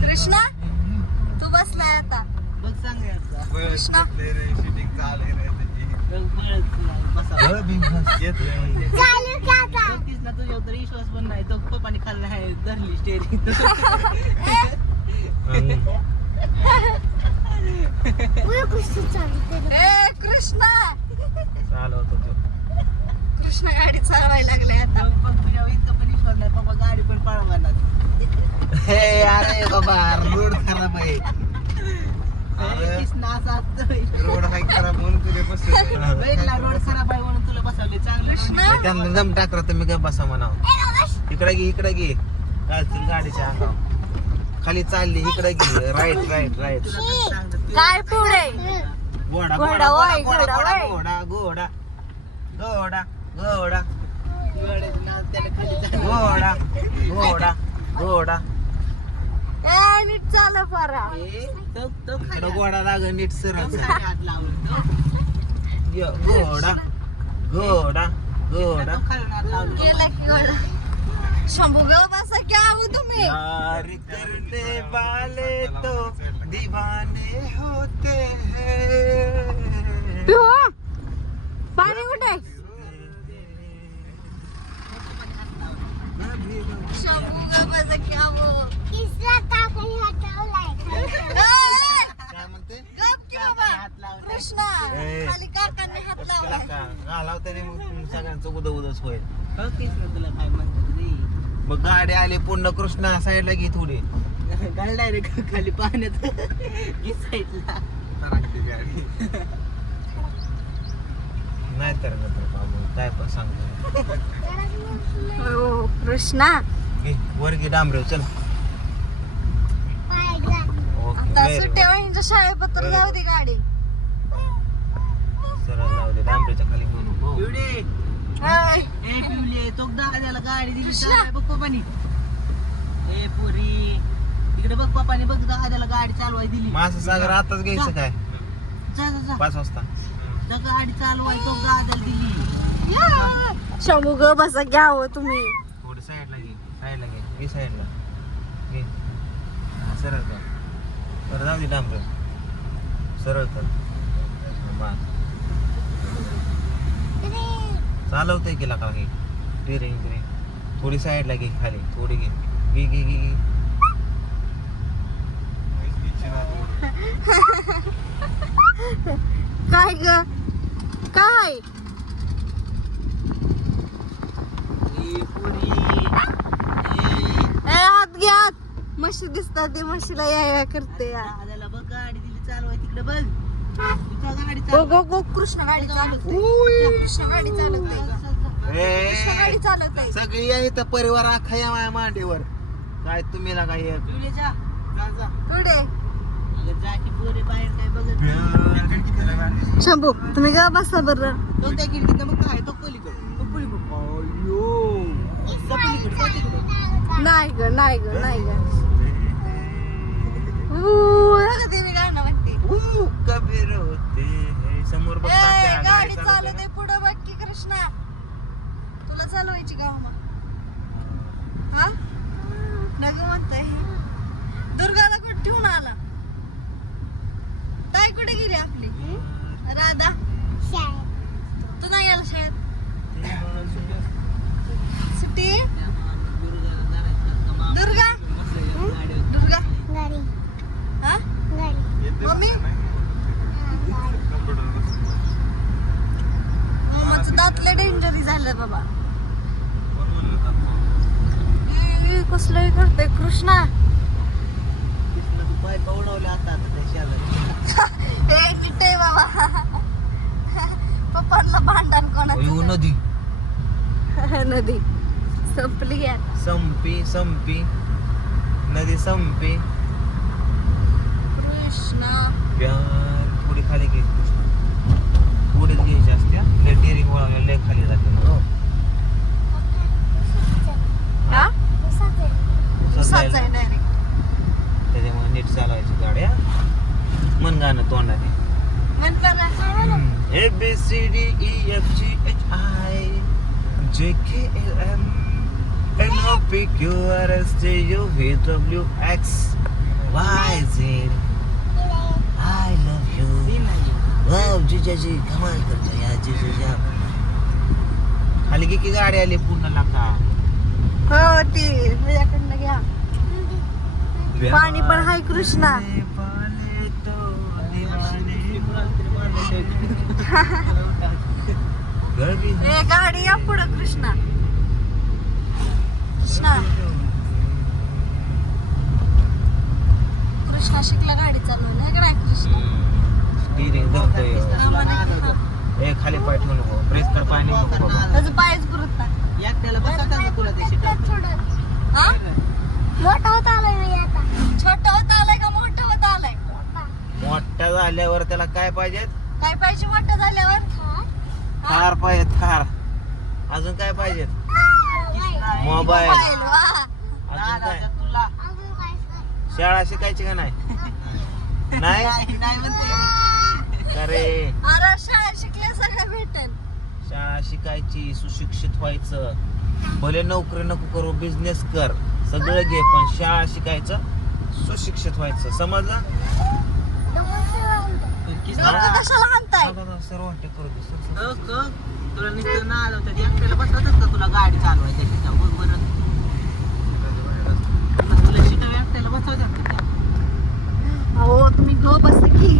कृष्णा तू बसलाय आता. बघ सांग कृष्णा तुझ्यावर तर विश्वास पण नाही. तो पप्पाने खाल्ला आहे. धरली स्टेरिंग कृष्णा. चालवतो तो. कृष्णा गाडी चालवायला लागलाय आता. पप्पा गाडी पण पळवणार हे अरे बाबा रोड खराब आहे. कृष्ण असं रोड हाय खराब म्हणून रोड खराब आहे म्हणून तुला बसवले चांगलं कृष्णा त्यांना दम टाकला तुम्ही गप बसा म्हणाव. इकडे घे इकडे घे. घालतील गाडीच्या अंगावर. खाली चालली इकडे घे. राईट राईट राईट काय पुढे घोडा घोडा घोडा घोडा. घोडा. घोडा. घोडा घोडा घोडा. ए नीट चाल परा. घोडा लाग नीट सरळ चाल. हात लावून तो. य- घोडा घोडा घोडा. गेला की घोडा. शंभू ग बसा की आहो तुम्ही. प्यार करने वाले तो दीवाने होते हैं. पिऊ पाणी कुठे? सगळ्यांचं उद उदच होईल मग गाडी आली पूर्ण कृष्णा साईडला घे थोडी. घाल डायरेक्ट खाली पाण्यात की साईडला. नाही तर काय पण सांगतो. कृष्णा. घे वर घे डांबरेव चल. ओके. आता very सुट्ट्या वहिनीच्या शाळेपत्र जाऊ दे गाडी. सरळ जाऊ दे डांबरेच्या खाली घेऊन हो. पिवडे हाय. ए पिवले तो दादाला गाडी दिली कृष्णा. चालवाय बघ पप्पानी. ए पुरी. इकडे बघ पप्पाने बघ दादाला गाडी चालवाय दिली. मासा सागर आताच घ्यायचं काय? जा जा जा. पाच वाजता. जा गाडी चालवाय तो दादाला दिली. या. शंभू ग बसा घ्यावं तुम्ही. साईडला घे घे साईडला घे. हा, सरळ कर. बरं जाऊ दे डांबर. सरळ कर. हा. चालवतंय केला का घे टिरिंग टिरिंग थोडी साईडला घे खाली. थोडी घे. घे घे घे घे. काय ग? काय ए पुरी ए हात. म्हशी दिसतात ते म्हशीला या या करते या. दादाला बघ गाडी दिली चालवाय तिकडे बघ. तुझा गाडी गो चालव गो गो कृष्ण गाडी चालवते. कृष्ण गाडी चालवते. कृष्ण गाडी ए, चालवते. सगळी या इथं परिवार अख्खा या माझ्या मांडीवर. काय तुम्ही ना काय पिवले जा जा जा. पुढे अगं जा की पोरी बाहेर काय बघत शंभू तुम्ही ग बसा बरं? तो त्या खिडकीत मग काय? नाही ग नाही ग नाही ग. कबीर होते हे. समोर बघ ए, तात्या, गाडी चालवते ना. चालवते पुढं बघ की कृष्णा तुला चालवायची का मग हा नग म्हणताय दुर्गाला कुठे ठेवून आला ताई कुठे गेली आपली राधा तू नाही आला शाळेत सुट्टी दुर्गा दुर्गा हा मम्मी मम्माचं दातले डेंजरी झालं बाबा ए, कसलंही करतोय. कृष्णा. बाबा. पप्पांना भांडण कोणाचं नदी. नदी. संपली यार संपी संपी. नदी संपी. कृष्णा. प्यार थोडी खाली घे थोडीच घ्यायची असते हा. वळवल्या लय खाली जाते हो. हा उसळत उसाच जायला. आहे डायरेक्ट त्याच्यामुळे नीट चालवायची गाड्या मन गाणं तोंडाने. A B C D E F G H I J K L M P Q R S T U V W X Y Z. I love you. मी नाही वाव जिजाजी कमाल करतो. या जिजाजी खाली की की गाडी आली? पूर्ण लाका हो ती माझ्याकडनं घ्या. पाणी पण हाय कृष्णा. पाणी तो दीवाने गर्दी ए गाडी या पुढं कृष्णा. कृष्णा. कृष्णा शिकला गाडी चालवायला हे काय कृष्णा? स्टिअरिंग धरतोय आम्हाला घ्या. ए खाली पाय ठेवू नको. प्रेस कर पाय नको. त्याचं पायच पुरत. नाही एकट्याला हा मोठा होता आलोय मी आता. छोटं होत आलाय का मोठं होत आलाय? मोठ्या झाल्यावर त्याला काय पाहिजेत? काय पाहिजे मोठं झाल्यावर? थार पाहिजेत थार अजून काय पाहिजेत? मोबाईल. अजून काय? शाळा शिकायची का नाही? नाही. म्हणते. अरे. अरे शाळा शिकल्या सगळं भेटेल शाळा शिकायची सुशिक्षित व्हायचं. भले नोकरी नको करू बिझनेस कर. सगळं घे पण शाळा शिकायचं सुशिक्षित व्हायचं. समजलं? सर्व वाटते करू तुला नुसतं ना आलं होतं. एकट्याला बसवतात का तुला गाडी चालवायच्या शिटा बघ बरं तुला शिटा एकट्याला बसवतात का त्या? हो तुम्ही गो बस की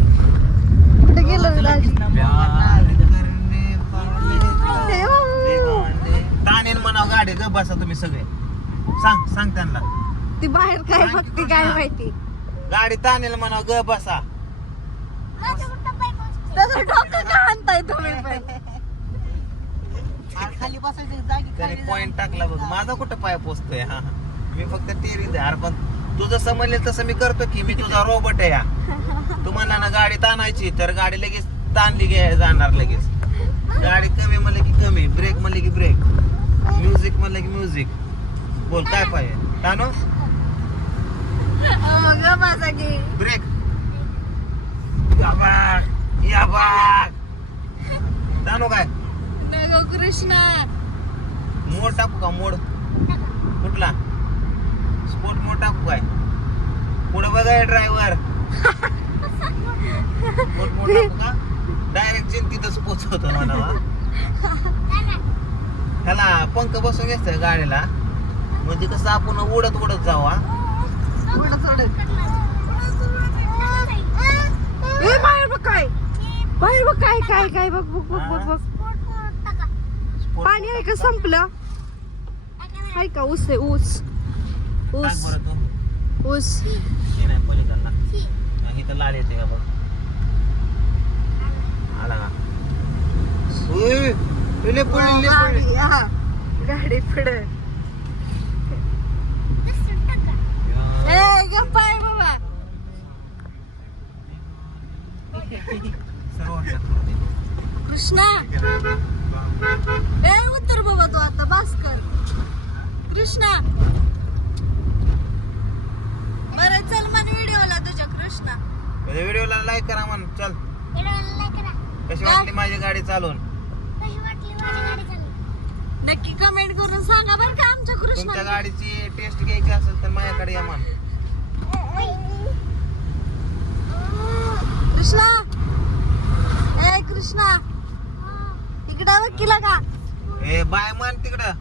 कुठे गेलो तुला दाजी किसना प्यार मोहम्मद करने वाले हे हो. दीवाने. ताणेन म्हणाव गाडी ग बसा तुम्ही सगळे सांग सांग त्यांना. ती बाहेर काय बघते काय माहिती. गाडी ताणेल म्हणाव ग बसा. त्याचं डोकं का हाणताय तुम्ही पण? आणि खाली बसायचं जागी त्याने खाली पॉइंट. टाकला बघ. माझा कुठं पाय पोचतोय? हा हा. मी फक्त टेरी द्या पण तू जसं म्हणले तसं मी करतो की मी तुझा रोबोट आहे या तू म्हणला ना गाडी ताणायची तर गाडी लगेच ताणली गे जाणार लगेच. गाडी कमी म्हणलं की कमी ब्रेक म्हणले की ब्रेक म्युझिक म्हणलं की म्युझिक बोल काय पाहिजे तानो? ब्रेक या बाग तानो काय? कृष्णा. मोड टाकू का मोड? कुठला? स्पोर्ट मोड टाकू काय? पुढे बघाय ड्रायव्हर स्पोर्ट मोड टाकू का? डायरेक्ट चिंतितच पोचवतो मला ह्याला पंख बसून घ्यायचं गाडीला. म्हणजे कसं आपण उडत उडत हा? ए बाहेर बघ काय. बाहेर बघ काय काय काय बघ बघ बघ बघ बघ. पाणी आहे का? संपलं. आहे का? ऊस आहे ऊस. ऊस. ऊस. हे नाही पलीकडला शी. इथं लाल येते का बघ? आला का? पडली, पडली. हा. गाडी पुढे दुसरं टाका. ए गप्प आहे बाबा सर्व वाटतं करू दे. कृष्णा ए उतर बाबा तू आता बस कर. कृष्णा बरं चल मन व्हिडिओला तुझ्या कृष्णा म्हणजे व्हिडिओला लाईक करा म्हण चल. व्हिडिओला like करा. कशी? वाटली माझी गाडी चालून? कशी वाटली माझी गाडी चालवून? नक्की कमेंट करून सांगा बरं का आमच्या तुमच्या कृष्णा गाडीची टेस्ट घ्यायची असेल तर माझ्याकडे या म्हण. कृष्णा. ए कृष्णा. इकडं बघ किला का? ए बाय म्हण तिकडं.